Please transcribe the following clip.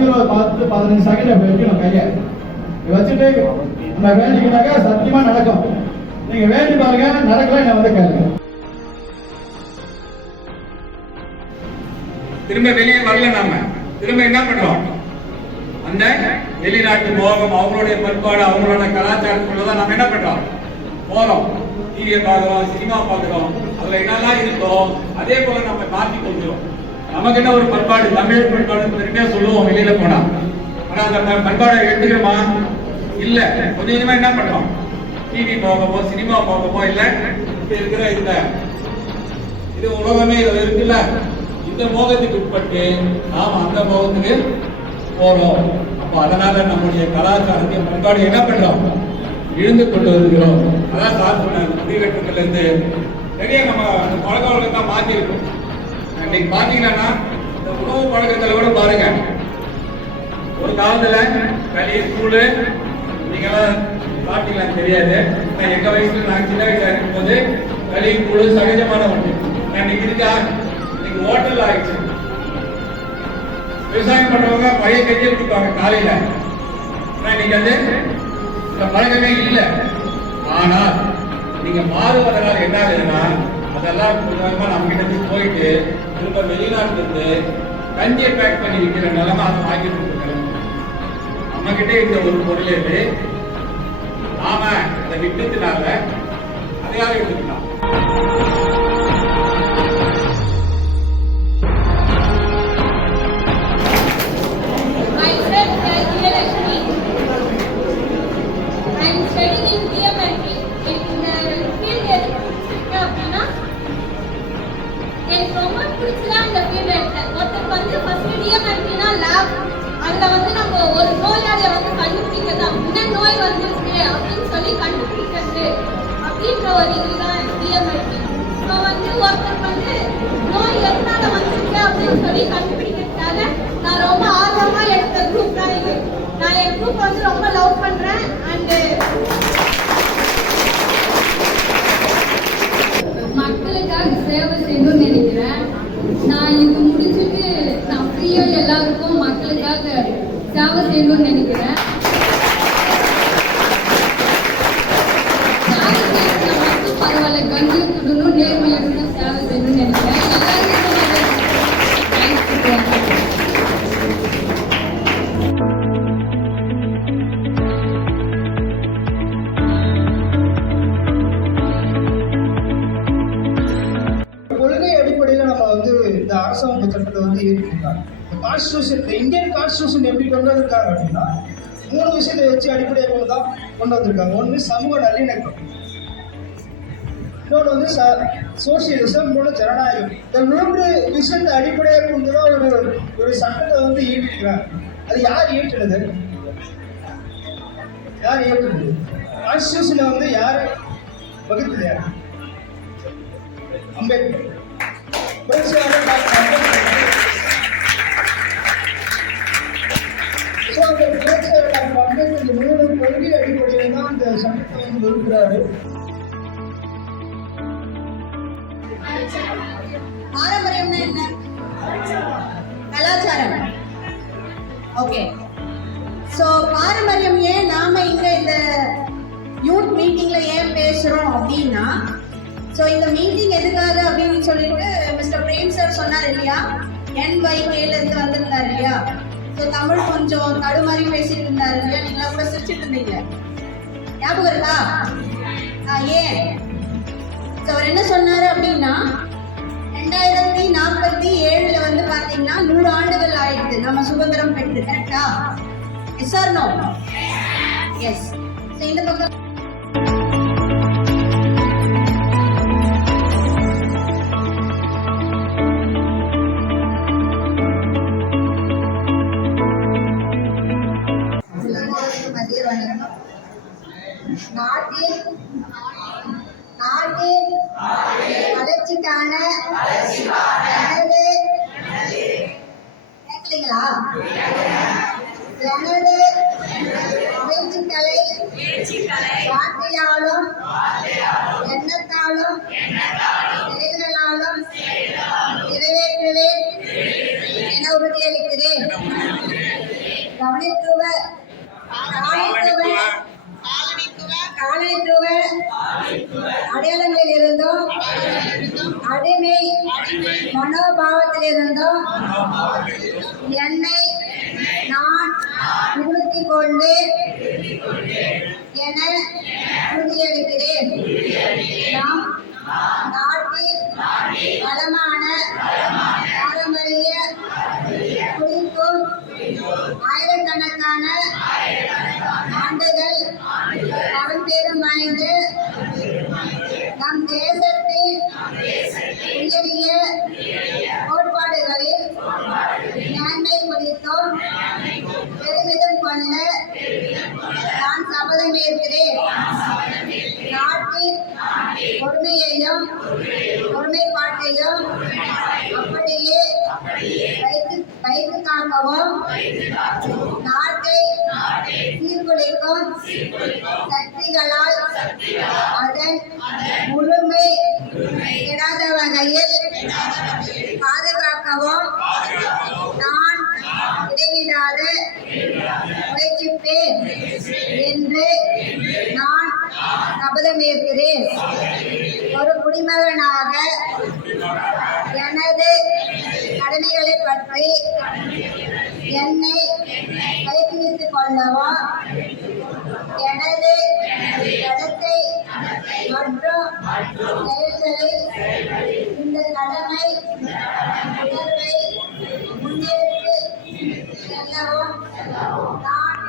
குறைஞ்ச ஒரு 10-15 செகண்ட் வைக்கணும் கையை வச்சுட்டு நம்ம வேண்டிக்கிட்டாக்க சத்தியமா நடக்கும். நீங்க வேண்டி பாருங்க, நடக்கல என்ன வந்து கேளுங்க. திரும்ப வெளியே வரல, நாம திரும்ப என்ன பண்றோம்? அந்த வெளிநாட்டு மோகம், அவங்களுடைய பண்பாடு, அவங்களோட கலாச்சாரத்துக்குள்ளதான் நம்ம என்ன பண்றோம்? போறோம், டிவியை பார்க்கிறோம், சினிமா பார்க்கிறோம், அதுல என்னெல்லாம் இருக்கோ அதே போல நம்ம மாற்றி கொள்கிறோம். நமக்கு என்ன ஒரு பண்பாடு, தமிழ் பண்பாடு பெருமையா சொல்லுவோம் வெளியில போனா. ஆனா அந்த பண்பாடை எடுத்துக்கிறோமா? இல்ல. கொஞ்சம் கொஞ்சமா என்ன பண்றோம்? டிவி போகவோ சினிமா போகவோ இல்ல இருக்கிற இந்த இது உலகமே இருக்குல்ல, இந்த மோகத்துக்கு உட்பட்டு நாம் அந்த மோகத்துக்கு போறோம். அப்ப அதனால நம்முடைய கலாச்சாரத்தையும் பண்பாடு என்ன பண்றோம்? இழுந்து கொண்டு வருகிறோம். அதான் சார் சொன்னாங்க, முடிவெட்டுல இருந்து நிறைய நம்ம பழக்க வழக்கத்தை மாற்றி இருக்கும். இன்னைக்கு பாத்தீங்கன்னா இந்த உணவு பழக்கத்துல கூட பாருங்க, ஒரு காலத்துல களி கூழு நீங்களாம் சாப்பிட்டீங்களான்னு தெரியாது. எங்க வயசுல நாங்க சின்ன வயசுல இருக்கும் போது களி கூழு சகஜமான ஒன்று. இன்னைக்கு இருக்கா? இன்னைக்கு ஹோட்டல் ஆயிடுச்சு. விவசாயம் பண்றவங்க பழைய கட்டியே கொடுப்பாங்க காலையில. இன்னைக்கு வந்து இந்த பழக்கமே இல்லை. ஆனால் நீங்க மாறுவதனால் என்ன ஆகுதுன்னா, அதெல்லாம் கொஞ்சமா நம்ம கிட்ட போயிட்டு திரும்ப வெளிநாட்டுல இருந்து கஞ்சியை பேக் பண்ணி விற்கிற நிலைமை அதை வாங்கிட்டு இருக்கிறோம். நம்ம கிட்ட இந்த ஒரு பொருள் எது, நாம அதை விட்டதுனால அதையாக எடுத்துக்கலாம். ஒரு நோயாளியை வந்து கண்டுபிடிக்கிறது, என்ன நோய் வந்துருக்கு அப்படின்னு சொல்லி கண்டுபிடிக்கிறது அப்படின்ற ஒரு இதுதான் டிஎம்ஐடி. ஸோ ஒருத்தர் நோய் எதனால வந்துருக்கு அப்படின்னு சொல்லி கண்டுபிடிக்கிறதுக்காக நான் ரொம்ப ஆர்வமா எடுத்த குரூப் தான் இது. நான் என் குரூப் ரொம்ப லவ் பண்றேன். அண்ட் மக்களுக்காக சேவை செய்யணும்னு நினைக்கிறேன். நான் இது முடிச்சுட்டு நான் ஃப்ரீயா எல்லாருக்கும் மக்களுக்காக சேவை செய்யணும்னு நினைக்கிறேன். பரவாயில்ல, கண்ணியத்துடனும் நேர்மையுடனும் சேவை செய்யணும்னு நினைக்கிறேன். கொள்கை அடிப்படையில் நம்ம இந்த அரசமைப்பு சட்டத்தை ஏற்றிருக்காங்க. கான்ஸ்டியூஷன், இந்தியன் கான்ஸ்டியூஷன் எப்படி கொண்டு வந்திருக்காங்க அப்படின்னா 3 விஷயத்தை வச்சு அடிப்படையாக கொண்டு வந்திருக்காங்க. ஒன்று சமூக நல்லிணக்கம், இன்னொன்று சோசியலிசம், இன்னொன்று ஜனநாயகம். இந்த 3 விஷயத்தை அடிப்படையாக கொண்டுதான் ஒரு சட்டத்தை இயற்றிருக்கிறாங்க. அது யார் இயற்றுறது? கான்ஸ்டியூஷனை யார் வகுத்தது? யார்? அம்பேத்கர். இந்த 3 கொள்கை அடிப்படையில் தான் அந்த சட்டத்தை வகுக்கிறாரு. பாரம்பரியம்னா என்ன? கலாச்சாரம். ஓகே, சோ பாரம்பரியம் ஏன் நாம இங்க இந்த யூத் மீட்டிங்ல ஏன் பேசுறோம் அப்படின்னா, சோ இந்த மீட்டிங் எதுக்காக அப்படின்னு சொல்லிட்டு மிஸ்டர் பிரேம் சார் சொன்னார் இல்லையா, NYKல இருந்து வந்திருந்தாரு இல்லையா. ஸோ தமிழ் கொஞ்சம் தடுமாறி பேசிட்டு இருந்தாரு இல்லையா, நீங்களா கூட சிரிச்சிட்டு இருந்தீங்க, ஞாபகம் இருக்கா? ஏன் அவர் என்ன சொன்னாரு அப்படின்னா, 2047 பாத்தீங்கன்னா 100 ஆண்டுகள் ஆயிடுது நம்ம சுதந்திரம் பெற்று. கரெக்டா? Yes or no? எஸ். இந்த பக்கம் நாட்டின் வளர்ச்சிக்கான கேட்கலீங்களா? எனது முயற்சிகளை வார்த்தையாலும் எண்ணத்தாலும் செயல்களாலும் நிறைவேற்றுவேன் என உறுதியளிக்கிறேன். காலனித்துவ அடையாளங்களிலிருந்தும் அடிமை மனோபாவத்திலிருந்தும் என்னை நான் விடுவித்துக் கொண்டு என உறுதியளிக்கிறேன். நம் நாட்டின் வளமான பாரம்பரிய குறிக்கும் ஆயிரக்கணக்கான ஆண்டுகள் பழம்பெரும் வாய்ந்து நம் தேசத்தின் உயரிய கோட்பாடுகளில் மேன்மை குறித்தும் பெருமிதம் கொள்ள நான் சபதமேற்கிறேன். நாட்டின் ஒருமையையும் ஒருமைப்பாட்டையும் அப்படியே வைத்து காக்கவும் நாட்டை சீர்குலைக்கும் சக்திகளால் அதன் முழுமை கெடாத வகையில் பாதுகாக்கவும் நான் இடைவிடாத முயற்சிப்பேன் என்று நான் சபதமேற்கிறேன். ஒரு குடிமகனாக எனது கடமைகளை பற்றி என்னை பயிற்றுவித்துக் கொள்ளவும் எனது நடத்தை மற்றும் செயல்களில் இந்த கடமை உணர்வை முன்னெடுத்து செல்லவும் நான்